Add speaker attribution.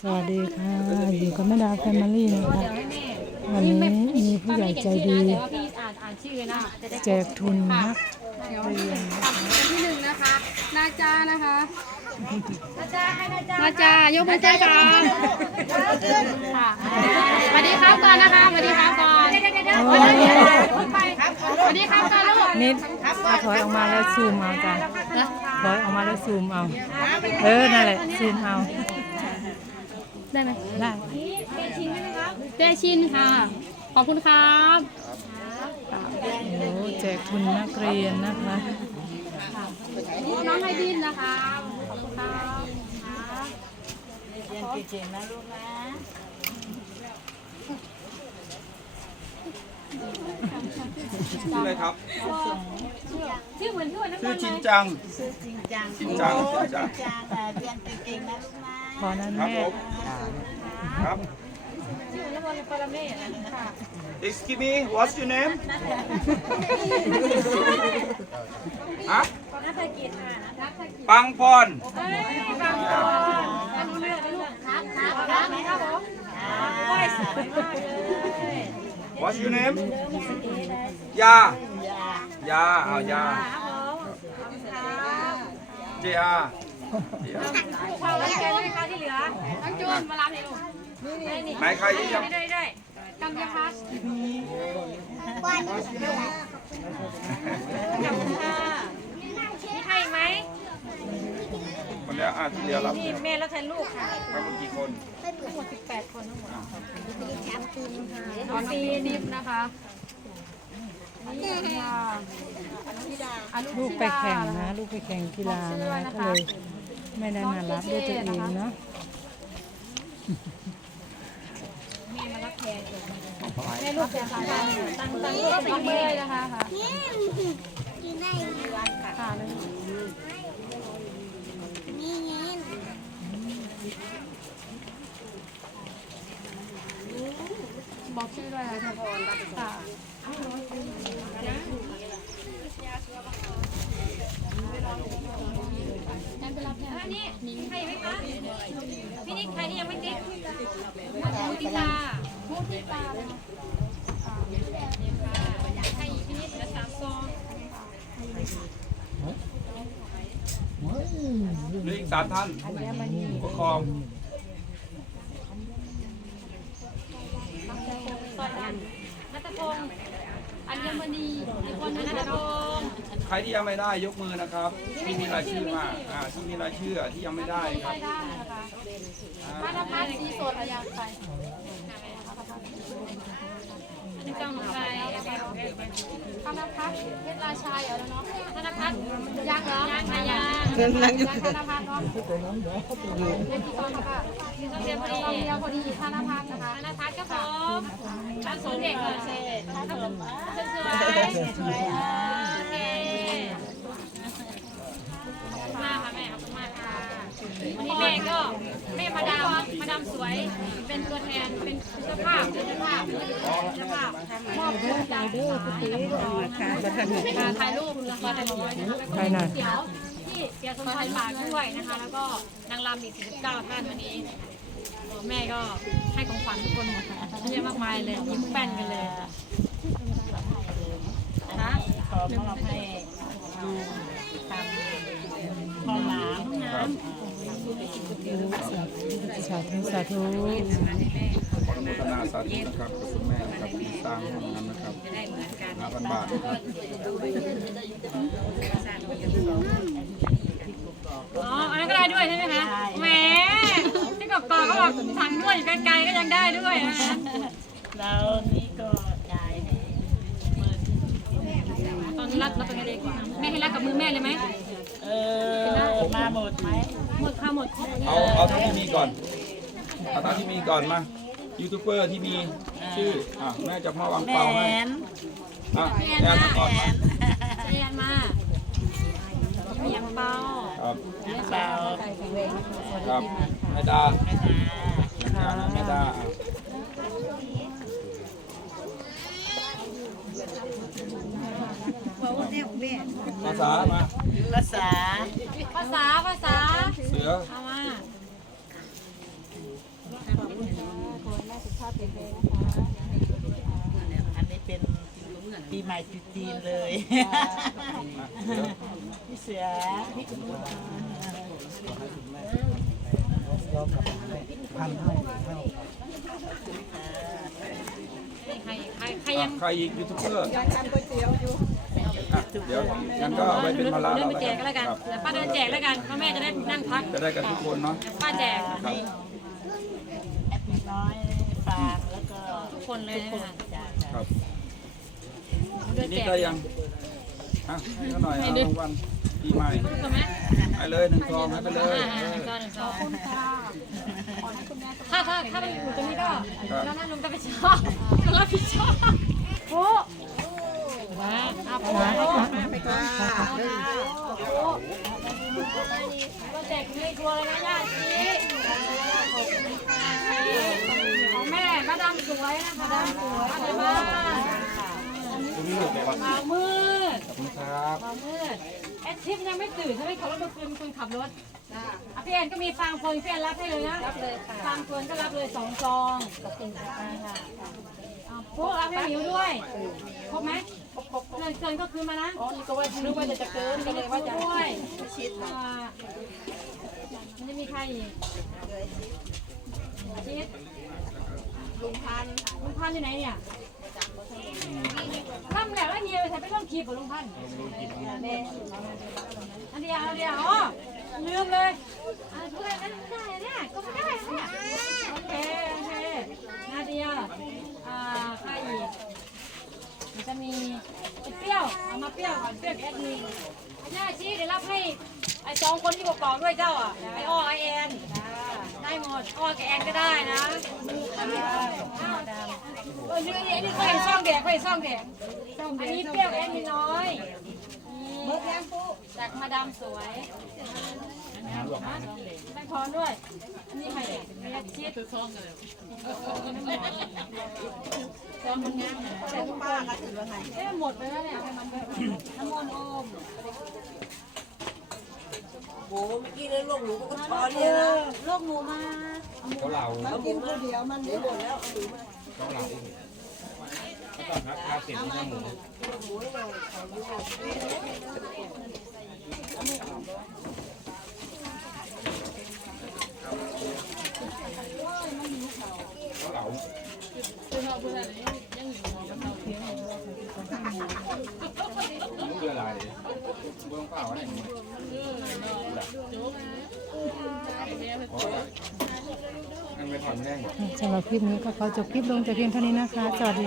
Speaker 1: สวัสดีค่ะ อยู่กับแม่ดาแฟมิลี่นะคะวันนี้มีผู้ใหญ่ใจดี
Speaker 2: แต่ว่าพี่อ่านอ่านชื่อนะจะได้
Speaker 1: แจกทุนนักเรียน
Speaker 3: เป็นที่หนึ่งนะคะนาจานะคะ
Speaker 2: นาจาให้นาจา
Speaker 3: นาจายกมือจ้าก่อน
Speaker 2: ค่ะ
Speaker 3: สวัสดีครับก่อนนะคะสวัสดีครับก่อน
Speaker 2: เดี๋ยวเดี๋ยวเดี๋ยว
Speaker 1: โอ้
Speaker 2: เดี๋ยวย
Speaker 3: สวัสดีครับก่อนลูก
Speaker 1: นิดเอาถอยออกมาแล้วซูมเอาจ้ะถอยออกมาแล้วซูมเอา เออนั่นแหละซูมเอา
Speaker 3: ได้ไหม
Speaker 1: ได้
Speaker 3: เตชินค่ะ ขอบคุณครับ
Speaker 1: โอ้แจกทุนนักเรียนนะคะ
Speaker 3: น้องไฮดินนะคะขอบคุณครับ
Speaker 4: ชื่ออะไรครับ
Speaker 2: ชื่อเหมือนชื่อวันนั้น
Speaker 4: ชื่อชินจังชินจังชินจัง
Speaker 5: เรียนเก่งๆนะลูกนะ
Speaker 1: พอนั้น
Speaker 4: ครับ
Speaker 1: แม่
Speaker 4: ผมครับ
Speaker 2: ชื่อวันวันปรเมศค่ะ
Speaker 4: Excuse me what's your name ฮะ
Speaker 2: นักธกิจค่ะนักธกิจ
Speaker 4: ปังพร
Speaker 2: เอ้ยฟังก่อนฟังรู้เรื่องนะลูกครับครับครับครับผมโอ้ยสวยมากเลย
Speaker 4: What's your name ยายาเอายา
Speaker 2: ค รับผมครับ
Speaker 4: เจีย
Speaker 2: ความรักแกด้วยค่ะที่เหลือ
Speaker 3: น้องจูนมารับเลยลูกนี่
Speaker 4: ไหนใครที่ยัง
Speaker 2: ได้ได้
Speaker 3: กัมยพัฒน์
Speaker 2: มีใครไหม
Speaker 4: คนเนี้ยอะที่เหลือรับ
Speaker 2: นี่แม่แล้วแทนลูกค่ะ
Speaker 4: ครับกี่คน
Speaker 3: น้องปีนิฟนะคะนี่ค่ะอนุ
Speaker 1: ลูกไปแข่งนะ ลูกไปแข่งกีฬานะก็เลย ไม่ได้มารับด้วยตัวเองเนาะ
Speaker 2: แม่ลูกเป็นสาวตั้งตั้งลูก
Speaker 3: ก็
Speaker 2: เป็
Speaker 3: เป็นน
Speaker 2: เบ
Speaker 3: เบ
Speaker 2: ย
Speaker 3: ย
Speaker 2: นะ
Speaker 3: นะคะค่ะ
Speaker 5: นี่
Speaker 3: ค่ะ
Speaker 5: นี่ไง
Speaker 3: บอกชื่อด้วยค่ะค่ะนั่นไปรับแทน
Speaker 2: อันนี้ใครยังไม่คะพี่นิกใครที่ยังไม่ติ๊กมุติตา
Speaker 3: มุทิตาเลยค่ะ
Speaker 2: ใครพี่นิกและสามซอง
Speaker 4: เหลืออีกสามท่านผู้ครอง
Speaker 2: นัทพงศ์
Speaker 3: อัญมณีอีกคนนึง
Speaker 2: นัท
Speaker 3: นะ
Speaker 2: พงศ์
Speaker 4: ใครที่ยังไม่ได้ยกมือนะครับที่มีรายชื่อมาอ่าที่มีรายชื่อที่ยังไม่ได้ครับ
Speaker 3: ได้นะคะมาดพัฒน์สีสดอายางไป
Speaker 2: นี่กล้องของใคร
Speaker 3: ธนพัฒน์เพชรราชาเอาแล้วเนาะ
Speaker 2: ธนพัฒน์
Speaker 3: ยังเหรอ
Speaker 2: ยังนายา
Speaker 3: ยังธนพัฒน์เนาะเลขที่สองค่ะ
Speaker 2: ต้องเรียนพอ
Speaker 3: ตอน
Speaker 2: ดี
Speaker 3: นี้พอดีธนพัฒน์นะคะ
Speaker 2: ธนพัฒน์ก็พร้อม ท่านสมเด็จก่อนสวยสวยโอเคมากค่ะแม่ขอบคุณมากค่ะวันนี้แม่ก็แม่มาดามมาดามสวยเป็นตัวแทนเป็นเจ้าภาพเป็นเจ้าภาพเจ้าภาพมอบทุนจากด้อคุณตีถ่ายรูปรางวัลร้อยนะคะแล้วก็
Speaker 1: ใครน่ะ
Speaker 2: เดี๋ยวที่เสียสมชายปากด้วยนะคะ แล้วก็นางรำอีก49ท่านวันนี้ แม่ก็ให้ของขวัญทุกคนหมดเยอะมากมายเลยยิ้มแป้นกันเลยนะ
Speaker 5: ขอมอบให้ทำพ่อหลาม
Speaker 4: ครับ
Speaker 1: สาธุสาธุ
Speaker 4: ขออนุโมทนาสาธุนะครับกับคุณแม่นะครับที่สร้างห้องนั้นนะครับห้าพันบาทนะครับ
Speaker 2: อ๋ออันนั้นก็ได้ด้วยใช่ไหมคะแหมที่กอกๆก็บอกสั่งด้วยอยู่ไกลๆก็ยังได้ด้วยนะคะ
Speaker 5: แล้วนี่ก็จ่ายให้หมื่น
Speaker 2: ตอนนี้รับรับตรงนี้เลยดีกว่าแม่ให้รับกับมือแม่เลยไหม
Speaker 5: เออมาหมดไหม
Speaker 2: หมดค่ะหมดครบ
Speaker 4: เอาเอาเท่าที่มีก่อน เอาเท่าที่มีก่อนมา ยูทูบเบอร์ที่มีชื่อ อะแม่จะมอบอัง
Speaker 5: แห
Speaker 4: เปาให้
Speaker 5: น
Speaker 4: อะแอนก่อนมา
Speaker 2: ใจเย็นมา มีอังเปา
Speaker 4: ครับ
Speaker 5: เปล่า
Speaker 4: ครับแม่ดาแม่ดานะแม่ดาอะภาษามา
Speaker 5: ภาษา
Speaker 2: ภาษา ภาษา
Speaker 4: เสือ
Speaker 2: เอามา
Speaker 5: สุขภาพแข็งแรงนะคะ
Speaker 6: อันนี้เป็นปีใหม่จีนๆเลย พี่เสือพี่กุล
Speaker 2: ใครใครใครยัง
Speaker 4: ใครอีกยูทูบเบอร์ยังทำก๋วยเตี๋ยวอยู่เดี๋ยวงั้นก็เอาไว้เป็นมาลา
Speaker 2: เดิน
Speaker 4: เรา
Speaker 2: ไปแจกก็แล้วกัน
Speaker 4: ครับ
Speaker 2: แต่ป้าเดินแจกแล้วกันพ่อแม่จะได้นั่งพัก
Speaker 4: จะได้กันทุกคนเนาะ
Speaker 2: ป้าแจก
Speaker 4: ครับ
Speaker 6: แอปปี้น้อยฟางแล้วก็
Speaker 2: ทุกคนเลยนะคะ
Speaker 6: จ้า
Speaker 4: ครับ
Speaker 2: เดิ
Speaker 4: ที
Speaker 2: น
Speaker 4: นี้
Speaker 2: แจก
Speaker 4: ได้ยัง ฮะให้เขาหน่อยเอารางวัลปีใหม่
Speaker 2: ไหม
Speaker 4: ให้เลยหนึ่งซองให้ไปเลยเออ
Speaker 2: หนึ่งซองหนึ่งซองถ้าถ้าถ้ามันอยู่ตรงนี้ก็แล้วนั่นลุงก็ไปชอบแลุงรับผิดชอบโอ้ว้าอาโป้ไปก่อนก็แจกในครัวเลยนะญาติของแม่มาดามสวยนะคะมาดามสวยอะไรบ้างมามื
Speaker 4: อ คุณครับ
Speaker 2: มามืดแอดทิปยังไม่ตื่นใช่ไหมขับรถเมื่อคืนเป็นคนขับรถอะพี่แอนก็มีฟางเฟิร์นพี่แอนรับให้เลยนะรับเลยค่ะฟางเฟิร์นก็รับเลยสองซองขอบคุณค่ะอะพวกรับให้หมิวด้วยครบไหมครบเกินเกินก็คืนมานะ
Speaker 5: อ๋อนี่ก็ว่านึกว่าจะเกินก็เลยว่าจะ
Speaker 2: ด้วย
Speaker 5: ชิด
Speaker 2: อ่ามันจะมีใครอีกชิด
Speaker 5: ลุงพันธุ์
Speaker 2: ลุงพันธุ์อยู่ไหนเนี่ย ทำแล้วแล้วเฮียไปใส่ไปร่องคีบกับลุงพันธุ์อันเดียวอันเดียวอ๋อลืมเลยอะพูดอะไรไม่ได้เนี่ยก็ไม่ได้เนี่ยโอเคโอเคนาเดียอ่าใครอีกมันจะมีไอ้เปรี้ยวเอามาเปรี้ยวก่อนเปรี้ยวกับแอดมินหน้าชี้เดี๋ยวรับให้ไอ้สองคนที่บอกบอกด้วยเจ้าอะไอ้อ้อไอแอนได้หมดอ้อกับแอนก็ได้นะเอ อนี่นี่นี่เคยเห็นช่องแดงเคยเห็นช่องแดงอันนี้เปรี้ยวกับแอดมินน้อยนี่จากมาดามสวยแป้งทอนด้วย อันนี้ใครเนี่ยเมียชิดซองกันเลยซองมันงามแต่ทุกป้าก็ถือว่าไงเอ๊ะหมดไปแล้วเนี่ยให้มันแบบน้ำมันต์โอม
Speaker 5: โอ้เมื่อกี้เลยลูกหนูก็ช้อนเนี่ยนะ
Speaker 2: โรคหมูมา
Speaker 4: เขาเหล่า
Speaker 5: มันกินคนเดียวมันไม่หมดแล้ว
Speaker 4: เขาเหล่าแล้วก็ พักคาเก็บในหมูเขาเหล่าเบื่ออะไรเบื่อเปล่าอะไรอย่างเงี้ยโอ้ยนั่งไปถอนแหมด
Speaker 1: สำหรับคลิปนี้ก็ขอจบคลิปลงแต่เพียงเท่านี้นะคะสวัสดี